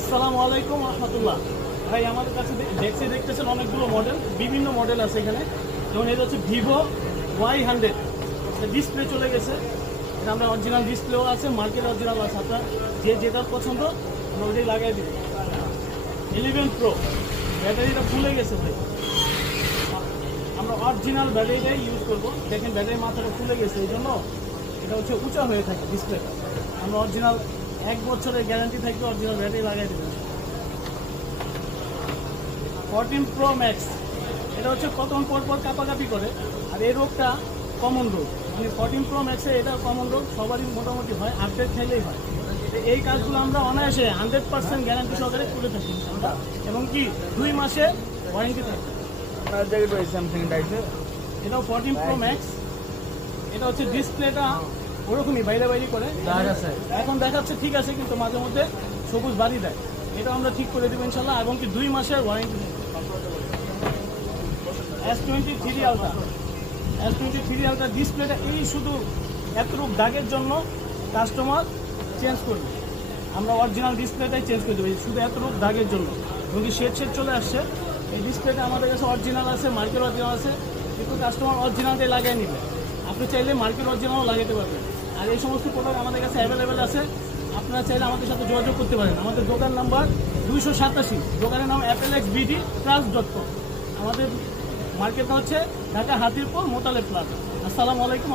আসসালামু আলাইকুম রহমতুল্লাহ। ভাই আমাদের কাছে দেখতেছেন অনেকগুলো মডেল, বিভিন্ন মডেল আছে এখানে। যেমন এটা হচ্ছে ভিভো Y100, ডিসপ্লে চলে গেছে। এটা আমরা অরিজিনাল ডিসপ্লেও আছে, মার্কেট অরিজিনাল আছে। আপনার যেটা পছন্দ আমরা ওইটাই লাগাই দিই। 11 Pro ব্যাটারিটা ফুলে গেছে ভাই, আমরা অরিজিনাল ব্যাটারিটাই ইউজ করবো। দেখেন ব্যাটারি মাথাটা ফুলে গেছে, এই জন্য এটা হচ্ছে উঁচা হয়ে থাকে ডিসপ্লেটা। আমরা অরিজিনাল 1 বছরের গ্যারান্টি থাকবে, অরিজিনাল ব্যাটারি লাগাই দেবেন। 14 Pro Max, এটা হচ্ছে কতক্ষণ পর পর কাঁপাকাঁপি করে, আর এই রোগটা কমন রোগ। মানে 14 Pro Max-এ এটা কমন রোগ, সবারই মোটামুটি হয়, আপডেট খেলেই হয়। এই কাজগুলো আমরা অনায়াসে 100% গ্যারান্টি সহকারে করে থাকি এবং কি 2 মাসে ওয়ারেন্টি থাকে। এটাও 14 Pro Max, এটা হচ্ছে ডিসপ্লেটা ওরকমই বাইরে করে এখন দেখাচ্ছে ঠিক আছে, কিন্তু মাঝে মধ্যে সবুজ বাড়ি দেয়। এটা আমরা ঠিক করে দেবো ইনশাল্লাহ, এবং কি 2 মাসের ওয়ারেন্টি থাকে। S23 Ultra ডিসপ্লেটা এই শুধু এতটুকু দাগের জন্য কাস্টমার চেঞ্জ করবে, আমরা অরিজিনাল ডিসপ্লেটাই চেঞ্জ করে দেবো শুধু এতটুকু দাগের জন্য। যদি শেড চলে আসছে, এই ডিসপ্লেটা আমাদের কাছে অরিজিনাল আছে, মার্কেট অরিজিনাল আছে, কিন্তু কাস্টমার অরিজিনালটাই লাগিয়ে নিবে। আপনি চাইলে মার্কেট অরিজিনালও লাগাতে পারবেন। আর এই সমস্ত প্রোডাক্ট আমাদের কাছে অ্যাভেলেবেল আছে, আপনারা চাইলে আমাদের সাথে যোগাযোগ করতে পারেন। আমাদের দোকান নাম্বার 287, দোকানের নাম applexbdtrust.com। আমাদের মার্কেটটা হচ্ছে ঢাকা হাতিরপুর মোতালেব প্লাজা। আসসালামু আলাইকুম।